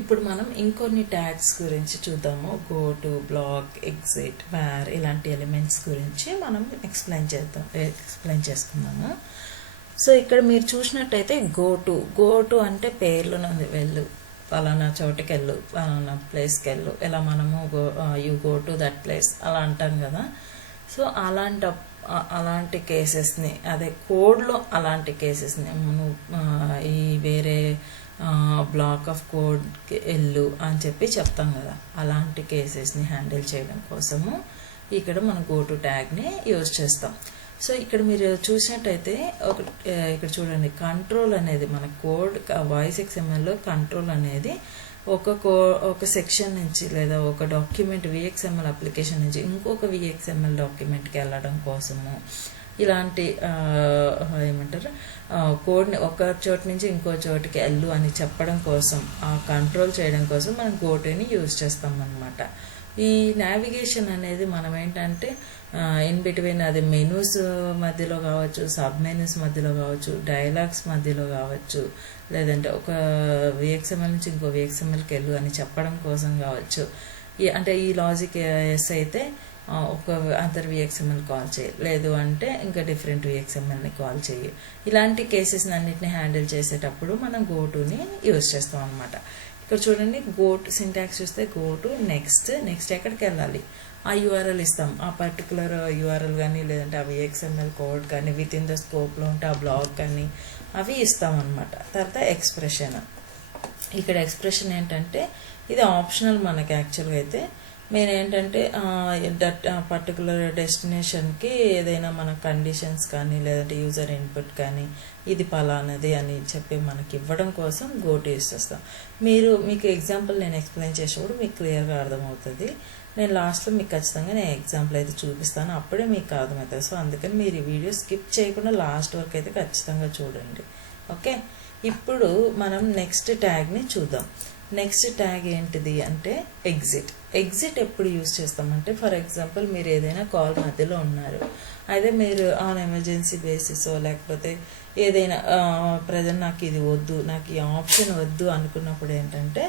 ఇప్పుడు మనం ఇంకొన్ని ట్యాగ్స్ గురించి చూద్దాము. Go to, block, exit, where ఇలాంటి ఎలిమెంట్స్ గురించి మనం ఎక్స్ప్లెయిన్ చేసుకుందాము. సో ఇక్కడ మీరు చూసినట్టయితే గో టు అంటే పేర్లోనే వెళ్ళు, పలానా చోటుకి వెళ్ళు, పలానా ప్లేస్కి వెళ్ళు, ఇలా మనము you go to that place అలా అంటాం కదా. సో అలాంటి కేసెస్ని, అదే కోడ్లో అలాంటి కేసెస్ని ఈ వేరే బ్లాక్ ఆఫ్ కోడ్కి వెళ్ళు అని చెప్పి చెప్తాం కదా. అలాంటి కేసెస్ని హ్యాండిల్ చేయడం కోసము ఇక్కడ మనం గో టు ట్యాగ్ని యూజ్ చేస్తాం. సో ఇక్కడ మీరు చూసినట్టయితే ఇక్కడ కంట్రోల్ అనేది మన కోడ్ వాయిస్ XMLలో కంట్రోల్ అనేది ఒక సెక్షన్ నుంచి లేదా ఒక డాక్యుమెంట్ VXML అప్లికేషన్ నుంచి ఇంకొక VXML డాక్యుమెంట్కి వెళ్ళడం కోసము, ఇలాంటి ఏమంటారు కోడ్ని ఒక చోటు నుంచి ఇంకో చోటుకి వెళ్ళు అని చెప్పడం కోసం, ఆ కంట్రోల్ చేయడం కోసం మనం గోటుని యూజ్ చేస్తాం అన్నమాట. ఈ నావిగేషన్ అనేది మనం ఏంటంటే ఇన్ బిట్వీన్ అది మెనూస్ మధ్యలో కావచ్చు, సబ్ మెనూస్ మధ్యలో కావచ్చు, డైలాగ్స్ మధ్యలో కావచ్చు, లేదంటే ఒక VXML నుంచి ఇంకో VXMLకి వెళ్ళు అని చెప్పడం కోసం కావచ్చు. అంటే ఈ లాజిక్ ఎస్ అయితే ఒక అదర్ VXML కాల్ చేయి, లేదు అంటే ఇంకా డిఫరెంట్ VXMLని కాల్ చేయి. ఇలాంటి కేసెస్ని అన్నిటిని హ్యాండిల్ చేసేటప్పుడు మనం గోటుని యూజ్ చేస్తాం అనమాట. ఇక్కడ చూడండి, గోటు సింటాక్స్ చూస్తే గోటు నెక్స్ట్ ఎక్కడికి వెళ్ళాలి ఆ URL ఇస్తాం. ఆ పర్టికులర్ URL కానీ లేదంటే ఆ VXML కోడ్ కానీ విత్ ఇన్ ద స్కోప్లో ఉంటే ఆ బ్లాక్ కానీ అవి ఇస్తాం అనమాట. తర్వాత ఎక్స్ప్రెషన్, ఇక్కడ ఎక్స్ప్రెషన్ ఏంటంటే ఇది ఆప్షనల్ మనకి. యాక్చువల్గా అయితే మెయిన్ ఏంటంటే దట్ పర్టికులర్ డెస్టినేషన్కి ఏదైనా మన కండిషన్స్ కానీ లేదంటే యూజర్ ఇన్పుట్ కానీ ఇది పలానది అని చెప్పి మనకి ఇవ్వడం కోసం గోటు యూజ్ చేస్తాం. మీకు ఎగ్జాంపుల్ నేను ఎక్స్ప్లెయిన్ చేసేప్పుడు మీకు క్లియర్గా అర్థమవుతుంది. నేను లాస్ట్లో మీకు ఖచ్చితంగా ఎగ్జాంపుల్ అయితే చూపిస్తాను, అప్పుడే మీకు అర్థమవుతుంది. సో అందుకని మీరు ఈ వీడియో స్కిప్ చేయకుండా లాస్ట్ వరకు అయితే ఖచ్చితంగా చూడండి. ఓకే, ఇప్పుడు మనం నెక్స్ట్ ట్యాగ్ని చూద్దాం. నెక్స్ట్ ట్యాగ్ ఏంటిది అంటే ఎగ్జిట్ ఎప్పుడు యూజ్ చేస్తామంటే, ఫర్ ఎగ్జాంపుల్ మీరు ఏదైనా కాల్ మధ్యలో ఉన్నారు, అయితే మీరు ఆన్ ఎమర్జెన్సీ బేసిస్ లేకపోతే ఏదైనా ప్రజెంట్ నాకు ఇది వద్దు, నాకు ఈ ఆప్షన్ వద్దు అనుకున్నప్పుడు ఏంటంటే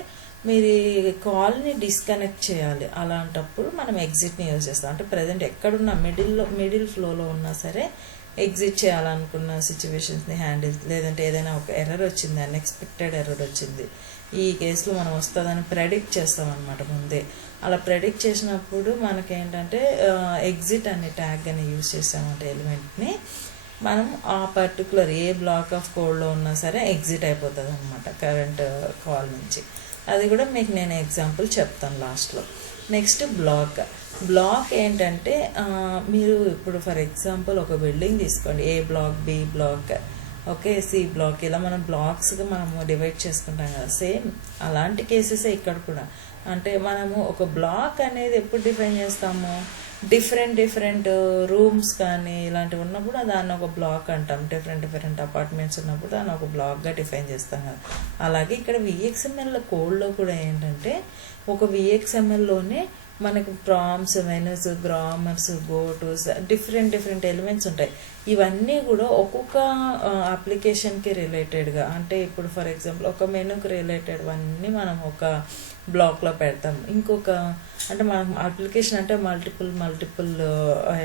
మీరు ఈ కాల్ని డిస్కనెక్ట్ చేయాలి. అలాంటప్పుడు మనం ఎగ్జిట్ని యూజ్ చేస్తాం. అంటే ప్రజెంట్ ఎక్కడున్నా మిడిల్ ఫ్లోలో ఉన్నా సరే ఎగ్జిట్ చేయాలనుకున్న సిచ్యువేషన్స్ని హ్యాండిల్, లేదంటే ఏదైనా ఒక ఎర్రర్ వచ్చింది, అన్ఎక్స్పెక్టెడ్ ఎర్రర్ వచ్చింది, ఈ కేసులో మనం వస్తుందని ప్రెడిక్ట్ చేస్తాం అనమాట ముందే. అలా ప్రెడిక్ట్ చేసినప్పుడు మనకేంటంటే ఎగ్జిట్ అనే ట్యాగ్ అని యూజ్ చేస్తామంటే ఎలిమెంట్ని మనం ఆ పర్టికులర్ ఏ బ్లాక్ ఆఫ్ కోడ్లో ఉన్నా సరే ఎగ్జిట్ అయిపోతుంది అనమాట కరెంట్ కాల్ నుంచి. అది కూడా మీకు నేను ఎగ్జాంపుల్ చెప్తాను లాస్ట్లో. నెక్స్ట్ బ్లాక్ ఏంటంటే మీరు ఇప్పుడు ఫర్ ఎగ్జాంపుల్ ఒక బిల్డింగ్ తీసుకోండి, A block, B block, okay, C block, ఇలా మనం బ్లాక్స్గా మనము డివైడ్ చేసుకుంటాం కదా. సేమ్ అలాంటి కేసెసే ఇక్కడ కూడా. అంటే మనము ఒక బ్లాక్ అనేది ఎప్పుడు డిఫైన్ చేస్తాము, డిఫరెంట్ రూమ్స్ కానీ ఇలాంటివి ఉన్నప్పుడు దాన్ని ఒక బ్లాక్ అంటాం. డిఫరెంట్ అపార్ట్మెంట్స్ ఉన్నప్పుడు దాన్ని ఒక బ్లాక్గా డిఫైన్ చేస్తాం కదా. అలాగే ఇక్కడ VXML కోడ్లో కూడా ఏంటంటే ఒక VXMLలోనే మనకు ప్రామ్స్, మెనూస్, గ్రామర్స్, గోటుస్, డిఫరెంట్ ఎలిమెంట్స్ ఉంటాయి. ఇవన్నీ కూడా ఒక్కొక్క అప్లికేషన్కి రిలేటెడ్గా, అంటే ఇప్పుడు ఫర్ ఎగ్జాంపుల్ ఒక మెనూకి రిలేటెడ్ అన్నీ మనం ఒక బ్లాక్లో పెడతాం. ఇంకొక అంటే మన అప్లికేషన్ అంటే మల్టిపుల్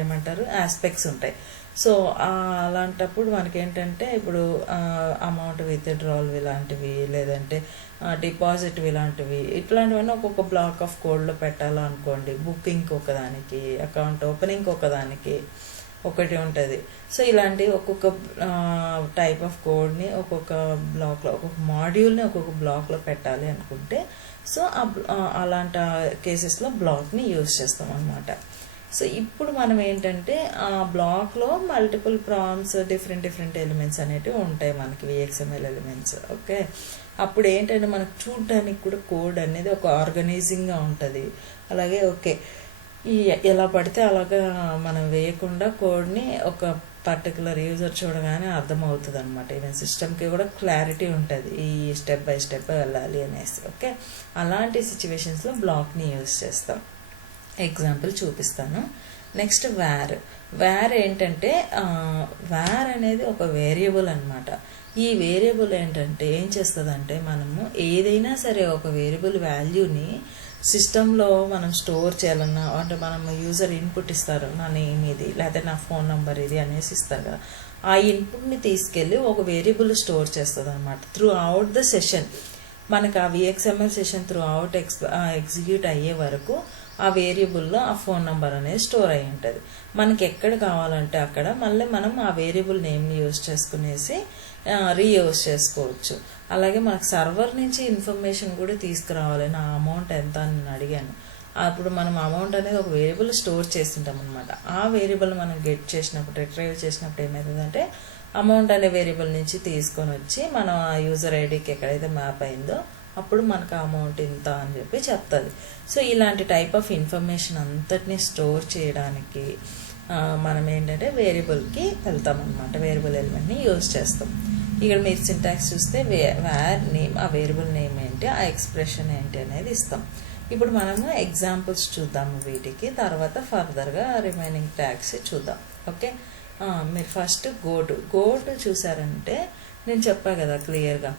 ఏమంటారు ఆస్పెక్ట్స్ ఉంటాయి. సో అలాంటప్పుడు మనకేంటంటే ఇప్పుడు అమౌంట్ విత్డ్రాల్ ఇలాంటివి, లేదంటే డిపాజిట్ ఇలాంటివి, ఇట్లాంటివన్నీ ఒక్కొక్క బ్లాక్ ఆఫ్ కోడ్లో పెట్టాలనుకోండి. బుకింగ్ ఒకదానికి, అకౌంట్ ఓపెనింగ్ ఒకదానికి ఒకటి ఉంటుంది. సో ఇలాంటి ఒక్కొక్క టైప్ ఆఫ్ కోడ్ని ఒక్కొక్క బ్లాక్లో, ఒక్కొక్క మాడ్యూల్ని ఒక్కొక్క బ్లాక్లో పెట్టాలి అనుకుంటే సో అలాంటి కేసెస్లో బ్లాక్ని యూజ్ చేస్తాం అన్నమాట. సో ఇప్పుడు మనం ఏంటంటే ఆ బ్లాక్లో మల్టిపుల్ ప్రామ్స్, డిఫరెంట్ ఎలిమెంట్స్ అనేటివి ఉంటాయి మనకి, VXML ఎలిమెంట్స్. ఓకే, అప్పుడు ఏంటంటే మనకు చూడడానికి కూడా కోడ్ అనేది ఒక ఆర్గనైజింగ్గా ఉంటుంది. అలాగే ఓకే, ఎలా పడితే అలాగా మనం వేయకుండా కోడ్ని ఒక పర్టికులర్ యూజర్ చూడగానే అర్థమవుతుంది అనమాట. ఈవెన్ సిస్టమ్కి కూడా క్లారిటీ ఉంటుంది, ఈ స్టెప్ బై స్టెప్ వెళ్ళాలి అనేసి. ఓకే, అలాంటి సిచ్యువేషన్స్లో బ్లాక్ని యూజ్ చేస్తాం. ఎగ్జాంపుల్ చూపిస్తాను. నెక్స్ట్ వేర్ ఏంటంటే వేర్ అనేది ఒక వేరియబుల్ అనమాట. ఈ వేరియబుల్ ఏంటంటే ఏం చేస్తుందంటే మనము ఏదైనా సరే ఒక వేరియబుల్ వాల్యూని సిస్టంలో మనం స్టోర్ చేయాలన్నా అంటే మనం యూజర్ ఇన్పుట్ ఇస్తారు, నా నేమ్ ఇది లేకపోతే నా ఫోన్ నెంబర్ ఇది అనేసి ఇస్తారు కదా, ఆ ఇన్పుట్ని తీసుకెళ్ళి ఒక వేరియబుల్ స్టోర్ చేస్తుంది అనమాట. త్రూ అవుట్ ద సెషన్ మనకు ఆ VXML session through out execute అయ్యే వరకు ఆ వేరియబుల్లో ఆ ఫోన్ నెంబర్ అనేది స్టోర్ అయి ఉంటుంది. మనకి ఎక్కడ కావాలంటే అక్కడ మళ్ళీ మనం ఆ వేరియబుల్ నేమ్ని యూజ్ చేసుకునేసి రీయూజ్ చేసుకోవచ్చు. అలాగే మనకు సర్వర్ నుంచి ఇన్ఫర్మేషన్ కూడా తీసుకురావాలి. నా అమౌంట్ ఎంత అని నేను అడిగాను. అప్పుడు మనం అమౌంట్ అనేది ఒక వేరియబుల్ స్టోర్ చేస్తుంటాం అనమాట. ఆ వేరియబుల్ మనం గెట్ చేసినప్పుడు రిట్రైవ్ చేసినప్పుడు ఏమవుతుందంటే అమౌంట్ అనే వేరియబుల్ నుంచి తీసుకొని వచ్చి మనం ఆ యూజర్ ఐడికి ఎక్కడైతే మ్యాప్ అయిందో అప్పుడు మనకు అమౌంట్ ఇంత అని చెప్పి చెప్తుంది. సో ఇలాంటి టైప్ ఆఫ్ ఇన్ఫర్మేషన్ అంతటినీ స్టోర్ చేయడానికి మనం ఏంటంటే వేరియబుల్కి వెళ్తాం అనమాట. వేరియబుల్ ఎలిమెంట్ని యూజ్ చేస్తాం. ఇక్కడ మీరు సింటాక్స్ చూస్తే వేర్ నేమ్, ఆ వేరియబుల్ నేమ్ ఏంటి, ఆ ఎక్స్ప్రెషన్ ఏంటి అనేది ఇస్తాం. ఇప్పుడు మనము ఎగ్జాంపుల్స్ చూద్దాము వీటికి, తర్వాత ఫర్దర్గా రిమైనింగ్ ట్యాగ్స్ చూద్దాం. ఓకే, మీరు ఫస్ట్ గోటు చూసారంటే నేను చెప్పా కదా క్లియర్గా.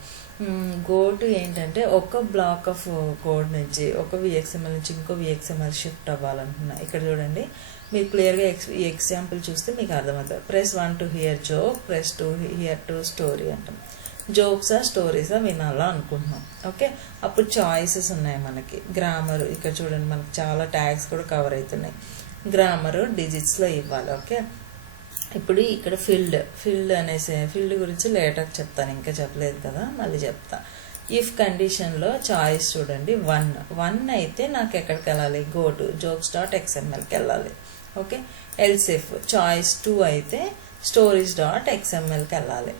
గోటు ఏంటంటే ఒక బ్లాక్ ఆఫ్ కోడ్ నుంచి ఒక విఎక్స్ఎంఎల్ నుంచి ఇంకో విఎక్స్ఎంఎల్ షిఫ్ట్ అవ్వాలనుకున్నా. ఇక్కడ చూడండి, మీరు క్లియర్గా ఈ ఎగ్జాంపుల్ చూస్తే మీకు అర్థమవుతుంది. Press 1 to hear joke, press 2 here to story అంటాం. జోక్సా స్టోరీసా వినాలా అనుకుంటున్నాం. ఓకే, అప్పుడు చాయిసెస్ ఉన్నాయి మనకి. గ్రామర్ ఇక్కడ చూడండి, మనకి చాలా ట్యాగ్స్ కూడా కవర్ అవుతున్నాయి. గ్రామరు డిజిట్స్లో ఇవ్వాలి. ఓకే, ఇప్పుడు ఇక్కడ ఫీల్డ్ అనేసి ఫీల్డ్ గురించి లేటర్ చెప్తాను, ఇంకా చెప్పలేదు కదా, మళ్ళీ చెప్తా. ఇఫ్ కండిషన్లో చాయిస్ చూడండి 1 అయితే నాకు ఎక్కడికి వెళ్ళాలి, గో టు jokes.xmlకి వెళ్ళాలి. ఓకే, ఎల్స్ ఇఫ్ చాయిస్ 2 అయితే stories.xmlకి వెళ్ళాలి.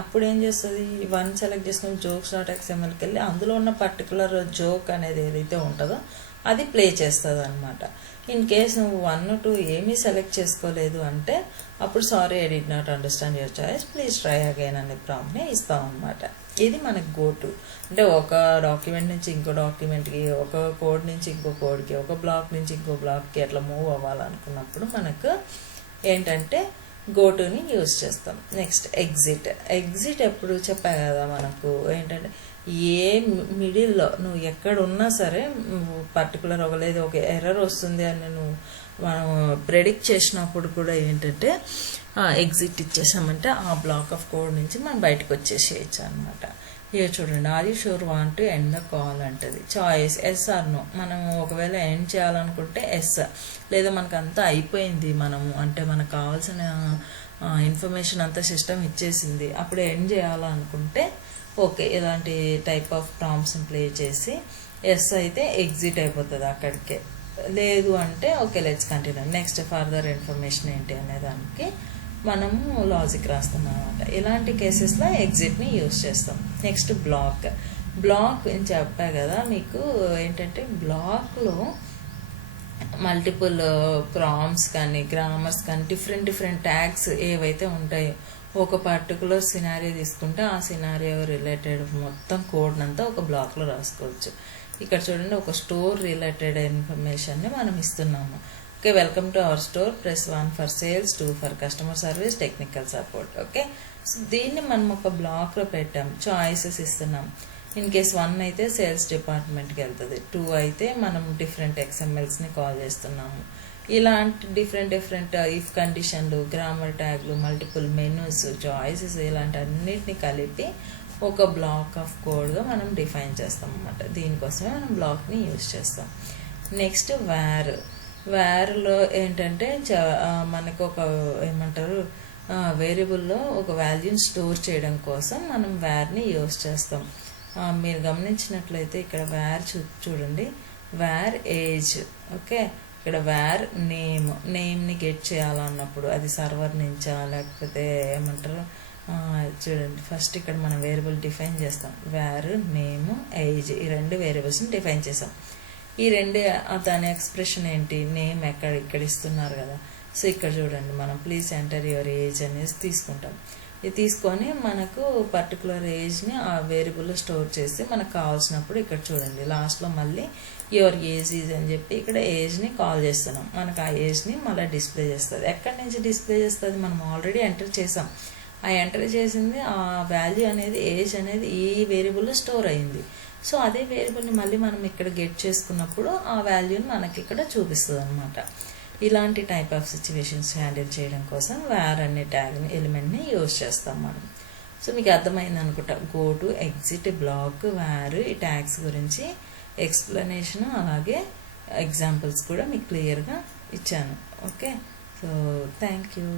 అప్పుడు ఏం చేస్తుంది, 1 సెలెక్ట్ చేసుకుని jokes.xmlకి వెళ్ళి అందులో ఉన్న పర్టికులర్ జోక్ అనేది ఏదైతే ఉంటుందో అది ప్లే చేస్తుంది అనమాట. ఇన్ కేస్ నువ్వు 1, 2 ఏమీ సెలెక్ట్ చేసుకోలేదు అంటే అప్పుడు sorry I did not understand your choice, please try again అనే ప్రాంప్ట్ని ఇస్తాం అనమాట. ఇది మనకు గోటు. అంటే ఒక డాక్యుమెంట్ నుంచి ఇంకో డాక్యుమెంట్కి, ఒక కోడ్ నుంచి ఇంకో కోడ్కి, ఒక బ్లాక్ నుంచి ఇంకో బ్లాక్కి అట్లా మూవ్ అవ్వాలనుకున్నప్పుడు మనకు ఏంటంటే గోటుని యూజ్ చేస్తాం. నెక్స్ట్ ఎగ్జిట్ ఎప్పుడు చెప్పా కదా మనకు ఏంటంటే ఏ మిడిల్లో నువ్వు ఎక్కడ ఉన్నా సరే పర్టికులర్ లేదు ఒక ఎర్రర్ వస్తుంది అని మనం ప్రెడిక్ట్ చేసినప్పుడు కూడా ఏంటంటే ఎగ్జిట్ ఇచ్చేసామంటే ఆ బ్లాక్ ఆఫ్ కోడ్ నుంచి మనం బయటకు వచ్చేసేయచ్చు అనమాట. ఇక చూడండి, are you sure want to end the call అంటది. Choice yes or no. మనం ఒకవేళ ఎండ్ చేయాలనుకుంటే ఎస్, లేదా మనకు అంతా అయిపోయింది, మనము అంటే మనకు కావాల్సిన ఇన్ఫర్మేషన్ అంతా సిస్టమ్ ఇచ్చేసింది, అప్పుడు ఎండ్ చేయాలనుకుంటే ఓకే, ఇలాంటి టైప్ ఆఫ్ ప్రాంప్ట్స్ని ప్లే చేసి ఎస్ అయితే ఎగ్జిట్ అయిపోతుంది అక్కడికే. లేదు అంటే okay let's continue, next further information ఏంటి అనే దానికి మనము లాజిక్ రాస్తాం అనమాట. ఇలాంటి కేసెస్లో ఎగ్జిట్ని యూజ్ చేస్తాం. నెక్స్ట్ బ్లాక్ అని చెప్పా కదా మీకు, ఏంటంటే బ్లాక్లో మల్టిపుల్ ప్రాంప్ట్స్ కానీ గ్రామర్స్ కానీ డిఫరెంట్ ట్యాగ్స్ ఏవైతే ఉంటాయో ఒక పర్టికులర్ సినారియో తీసుకుంటే ఆ సినారియో రిలేటెడ్ మొత్తం కోడ్ అంతా ఒక బ్లాక్లో రాసుకోవచ్చు. ఇక్కడ చూడండి, ఒక స్టోర్ రిలేటెడ్ ఇన్ఫర్మేషన్ని మనం ఇస్తున్నాము. Okay, welcome to our store, press 1 for sales, 2 for customer service, technical support. Okay, so దీన్ని మనం ఒక బ్లాక్లో పెట్టాం, చాయిసెస్ ఇస్తున్నాం. ఇన్ కేస్ 1 అయితే సేల్స్ డిపార్ట్మెంట్కి వెళ్తుంది, 2 అయితే మనం డిఫరెంట్ ఎక్స్ఎంఎల్స్ని కాల్ చేస్తున్నాము. ఇలాంటి డిఫరెంట్ ఇఫ్ కండిషన్లు, గ్రామర్ ట్యాగ్లు, మల్టిపుల్ మెనూస్, చాయిసెస్ ఇలాంటి అన్నిటిని కలిపి ఒక బ్లాక్ ఆఫ్ కోడ్గా మనం డిఫైన్ చేస్తాం అన్నమాట. దీనికోసమే మనం బ్లాక్ని యూజ్ చేస్తాం. నెక్స్ట్ వ్యార్లో ఏంటంటే మనకు ఒక ఏమంటారు వేరియబుల్లో ఒక వాల్యూని స్టోర్ చేయడం కోసం మనం వ్యార్ని యూజ్ చేస్తాం. మీరు గమనించినట్లయితే ఇక్కడ వ్యార్ చూడండి, వ్యార్ ఏజ్. ఓకే, ఇక్కడ వ్యార్ నేమ్ని గెట్ చేయాలన్నప్పుడు అది సర్వర్ నుంచా లేకపోతే ఏమంటారు చూడండి, ఫస్ట్ ఇక్కడ మనం వేరియబుల్ డిఫైన్ చేస్తాం. వ్యార్ నేమ్ ఏజ్, ఈ 2 వేరియబుల్స్ని డిఫైన్ చేసాం. ఈ 2 దాని ఎక్స్ప్రెషన్ ఏంటి, నేమ్ ఇక్కడ ఇస్తున్నారు కదా. సో ఇక్కడ చూడండి, మనం ప్లీజ్ ఎంటర్ యువర్ ఏజ్ అనేసి తీసుకుంటాం. ఇది తీసుకొని మనకు పర్టికులర్ ఏజ్ని ఆ వేరియబుల్లో స్టోర్ చేసి మనకు కావాల్సినప్పుడు ఇక్కడ చూడండి లాస్ట్లో మళ్ళీ యువర్ ఏజ్ ఈజ్ అని చెప్పి ఇక్కడ ఏజ్ని కాల్ చేస్తున్నాం. మనకు ఆ ఏజ్ని మళ్ళీ డిస్ప్లే చేస్తుంది. ఎక్కడి నుంచి డిస్ప్లే చేస్తుంది, మనం ఆల్రెడీ ఎంటర్ చేసాం. ఆ ఎంటర్ చేసింది ఆ వాల్యూ అనేది ఏజ్ అనేది ఈ వేరియబుల్లో స్టోర్ అయింది. సో అదే వేరియబుల్ని మళ్ళీ మనం ఇక్కడ గెట్ చేసుకున్నప్పుడు ఆ వాల్యూని మనకి ఇక్కడ చూపిస్తుంది అనమాట. ఇలాంటి టైప్ ఆఫ్ సిచ్యువేషన్స్ హ్యాండిల్ చేయడం కోసం వేర్ అనే ట్యాగ్ని ఎలిమెంట్ని యూజ్ చేస్తాం మనం. సో మీకు అర్థమైంది అనుకుంటా. Go to, exit, block, where ఈ ట్యాగ్స్ గురించి ఎక్స్ప్లెనేషన్ అలాగే ఎగ్జాంపుల్స్ కూడా మీకు క్లియర్గా ఇచ్చాను. Okay, so thank you.